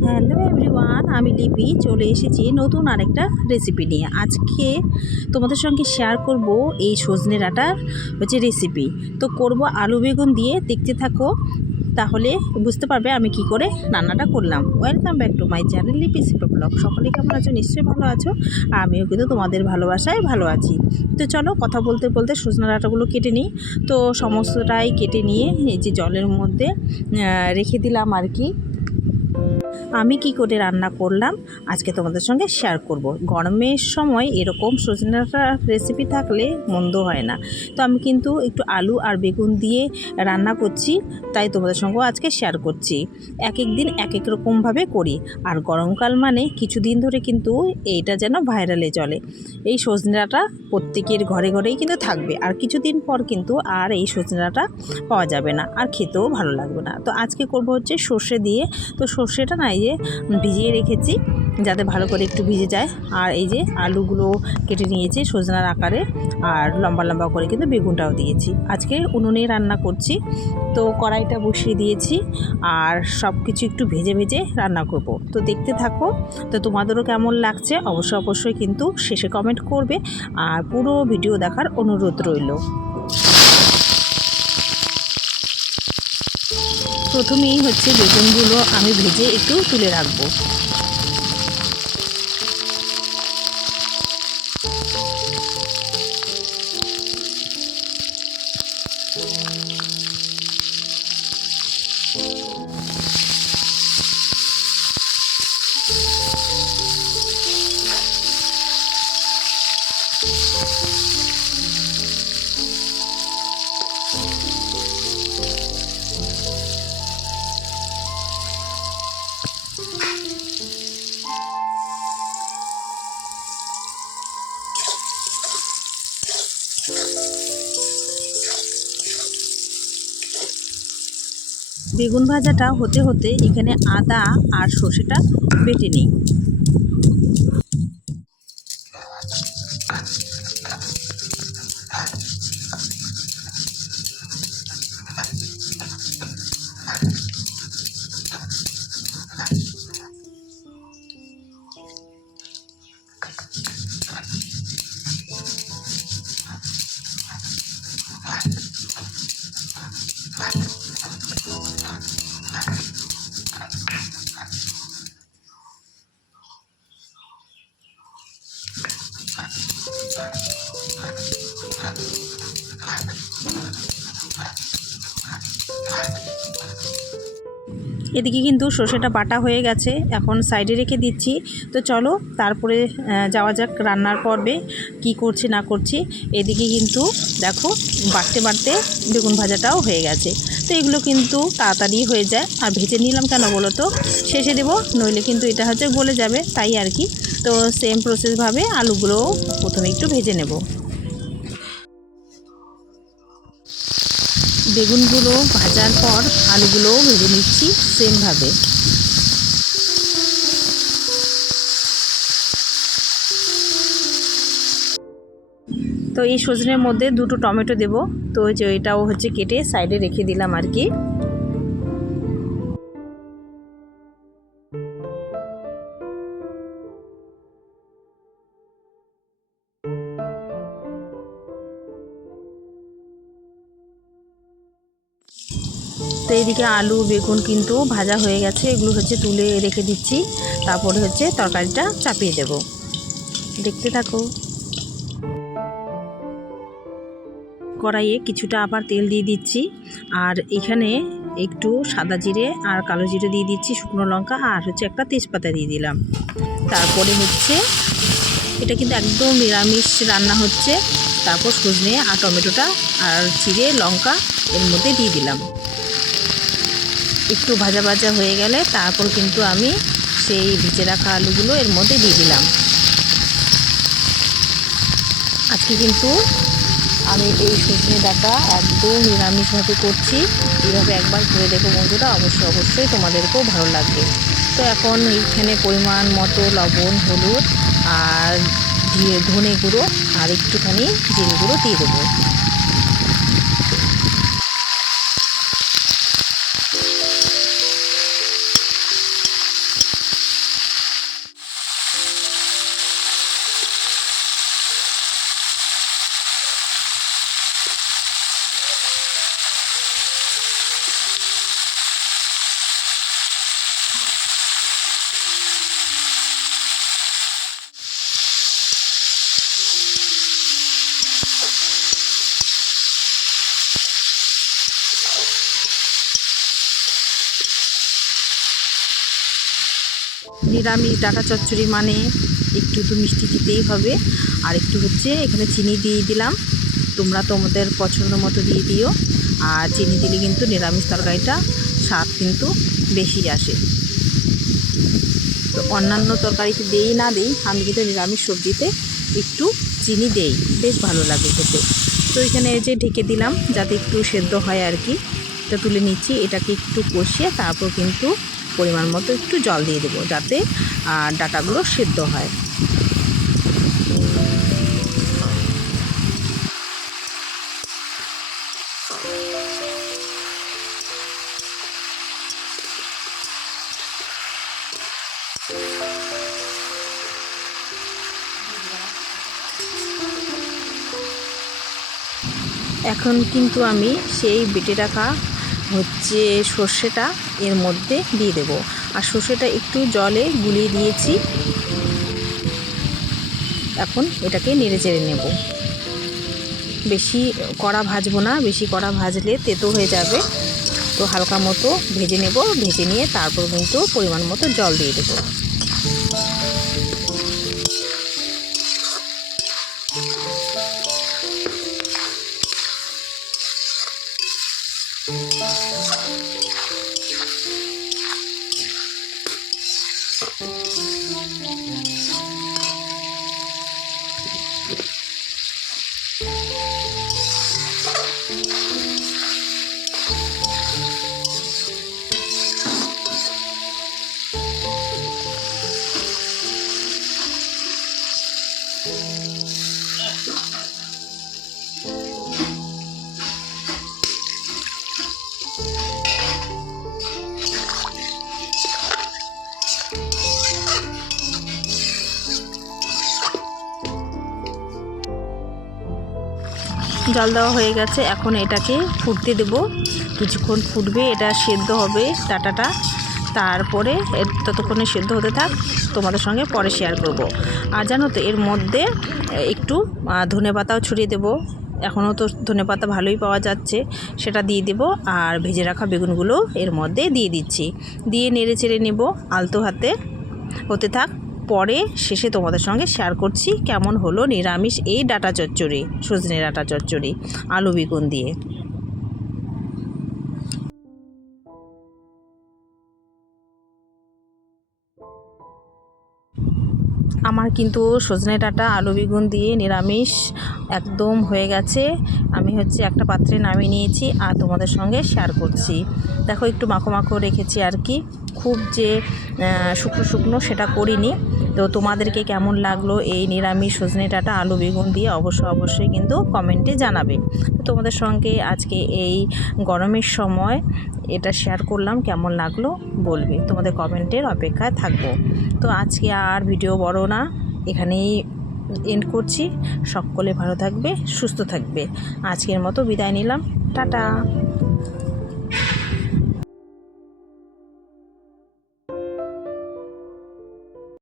Hello everyone, আমি লিপি চলে এসেছি নতুন আরেকটা রেসিপি নিয়ে। আজকে তোমাদের সঙ্গে শেয়ার করব এই সজনে ডাঁটার রেসিপি। তো করব আলু বেগুন দিয়ে, দেখতে থাকো, তাহলে বুঝতে পারবে আমি কি করে রান্নাটা করলাম। Welcome back to my channel লিপি সিপি ব্লগ। সকলে কেমন আছো? নিশ্চয়ই ভালো আছো। আর আমিও কিন্তু তোমাদের ভালোবাসায় ভালো আছি। তো চলো, কথা বলতে বলতে সজনে ডাঁটাগুলো কেটে নিই। তো সমস্তটাই কেটে নিয়ে এই যে জলের মধ্যে রেখে দিলাম আর কি। আমি কি করে রান্না করলাম আজকে তোমাদের সঙ্গে শেয়ার করব। গরমের সময় এরকম সজনে ডাঁটার রেসিপি থাকলে মন্দ হয় না। তো আমি কিন্তু একটু আলু আর বেগুন দিয়ে রান্না করছি, তাই তোমাদের সঙ্গেও আজকে শেয়ার করছি। এক এক দিন এক এক রকমভাবে করি। আর গরমকাল মানে কিছুদিন ধরে কিন্তু এইটা যেন ভাইরালে চলে। এই সজনে ডাঁটা প্রত্যেকের ঘরে ঘরেই কিন্তু থাকবে, আর কিছুদিন পর কিন্তু আর এই সজনে ডাঁটা পাওয়া যাবে না, আর খেতেও ভালো লাগবে না। তো আজকে করব হচ্ছে সর্ষে দিয়ে। তো সর্ষেটা না, এই যে ভিজিয়ে রেখেছি যাতে ভালো করে একটু ভিজে যায়। আর এই যে আলুগুলো কেটে নিয়েছি সজনার আকারে, আর লম্বা লম্বা করে কিন্তু বেগুনটাও দিয়েছি। আজকে উনুনে রান্না করছি। তো কড়াইটা বসিয়ে দিয়েছি, আর সব কিছু একটু ভেজে ভেজে রান্না করব। তো দেখতে থাকো। তো তোমাদেরও কেমন লাগছে অবশ্যই কিন্তু শেষে কমেন্ট করবে, আর পুরো ভিডিও দেখার অনুরোধ রইল। প্রথমেই হচ্ছে বেগুনগুলো আমি ভেজে একটু তুলে রাখবো। বেগুন ভাজাটা হতে হতে এখানে আদা আর সর্ষেটা বেটে নিই। এদিকে কিন্তু সর্ষেটা বাটা হয়ে গেছে, এখন সাইডে রেখে দিচ্ছি। তো চলো তারপরে যাওয়া যাক রান্নার পর্বে, কি করছি না করছি। এদিকে কিন্তু দেখো বাটতে বাটতে বেগুন ভাজাটাও হয়ে গেছে। তো এগুলো কিন্তু তাড়াতাড়ি হয়ে যায়। আর ভেজে নিলাম কেন বলো তো, শেষে দেবো, নইলে কিন্তু এটা হচ্ছে গলে যাবে, তাই আর কি। তো সেম প্রসেসভাবে আলুগুলোও প্রথমে একটু ভেজে নেব। বেগুনগুলো ভাজার পর আলুগুলোও ভেজে নিচ্ছি সেমভাবে। তো এই সজনের মধ্যে দুটো টমেটো দেব। তো যে এটাও হচ্ছে কেটে সাইডে রেখে দিলাম আর কি। তো এইদিকে আলু বেগুন কিন্তু ভাজা হয়ে গেছে, এগুলো হচ্ছে তুলে রেখে দিচ্ছি। তারপরে হচ্ছে তরকারিটা চাপিয়ে দেব, দেখতে থাকো। কড়াইয়ে কিছুটা আবার তেল দিয়ে দিচ্ছি, আর এখানে একটু সাদা জিরে আর কালো জিরে দিয়ে দিচ্ছি, শুকনো লঙ্কা, আর হচ্ছে একটা তেজপাতা দিয়ে দিলাম। তারপরে হচ্ছে এটা কিন্তু একদম নিরামিষ রান্না হচ্ছে। তারপর সজনে আর টমেটোটা আর জিরে লঙ্কা এর মধ্যে দিয়ে দিলাম। একটু ভাজা ভাজা হয়ে গেলে তারপর কিন্তু আমি সেই ভিজে রাখা আলুগুলো এর মধ্যে দিয়ে দিলাম। আজকে কিন্তু আমি এই সজনে ডাঁটা একদম নিরামিষভাবে করছি। এইভাবে একবার করে দেখো বন্ধুরা, অবশ্যই তোমাদেরকেও ভালো লাগবে। তো এখন এইখানে পরিমাণ মতো লবণ, হলুদ আর ধনে গুঁড়ো আর একটুখানি জিরে গুঁড়ো দিয়ে দেবো। নিরামিষ ডাটা চচ্চড়ি মানে একটু তো মিষ্টি দিতেই হবে। আর একটু হচ্ছে এখানে চিনি দিয়ে দিলাম, তোমরা তোমাদের পছন্দ মতো দিয়ে দিও। আর চিনি দিলে কিন্তু নিরামিষ তরকারিটা স্বাদ কিন্তু বেশি আসে। তো অন্যান্য তরকারিতে দেই না দেই, আমি কিন্তু নিরামিষ সবজিতে একটু চিনি দেই, বেশ ভালো লাগে খেতে। তো এখানে যে ঢেকে দিলাম যাতে একটু সেদ্ধ হয় আর কি। তো তুলে নিচ্ছি, এটাকে একটু কষিয়ে তারপর কিন্তু পরিমাণ মতো একটু জল দিয়ে দেবো যাতে ডাটাগুলো সেদ্ধ হয়। এখন কিন্তু আমি সেই বেটে রাখা হচ্ছে সর্ষেটা এর মধ্যে দিয়ে দেব। আর সর্ষেটা একটু জলে গুলিয়ে দিয়েছি। এখন এটাকে নেড়ে চেড়ে নেব। বেশি কড়া ভাজবো না, বেশি কড়া ভাজলে তেতো হয়ে যাবে। তো হালকা মতো ভেজে নেব, ভেজে নিয়ে তারপর কিন্তু পরিমাণ মতো জল দিয়ে দেবো। জল দেওয়া হয়ে গেছে, এখন এটাকে ফুটতে দেব। কিছুক্ষণ ফুটবে, এটা সেদ্ধ হবে ডাটাটা। তারপরে ততক্ষণে সেদ্ধ হতে থাক, তোমাদের সঙ্গে পরে শেয়ার করব। আর জানো তো এর মধ্যে একটু ধনেপাতাও ছড়িয়ে দেব। এখনও তো ধনেপাতা ভালোই পাওয়া যাচ্ছে, সেটা দিয়ে দেব। আর ভেজে রাখা বেগুনগুলো এর মধ্যে দিয়ে দিচ্ছি, দিয়ে নেড়ে চেড়ে নেব আলতো হাতে। হতে থাক, পরে শেষে তোমাদের সঙ্গে শেয়ার করছি কেমন হলো নিরামিষ এই ডাটা চচ্চড়ি, সজনে ডাটা চচ্চড়ি আলু বেগুন দিয়ে। আমার কিন্তু সজনে ডাঁটা আলু বেগুন দিয়ে নিরামিষ একদম হয়ে গেছে। আমি হচ্ছে একটা পাত্রে নামিয়ে নিয়েছি আর তোমাদের সঙ্গে শেয়ার করছি। দেখো একটু মাখো মাখো রেখেছি আর কি, খুব যে শুকনো শুকনো সেটা করিনি। তো তোমাদেরকে কেমন লাগলো এই নিরামিষ সজনে ডাঁটা আলু বেগুন দিয়ে অবশ্যই কিন্তু কমেন্টে জানাবে। তোমাদের সঙ্গে আজকে এই গরমের সময় এটা শেয়ার করলাম, কেমন লাগলো বলবে, তোমাদের কমেন্টের অপেক্ষায় থাকবো। তো আজকে আর ভিডিও বড় না, এখানেই এন্ড করছি। সকলে ভালো থাকবে, সুস্থ থাকবে। আজকের মতো বিদায় নিলাম, টাটা।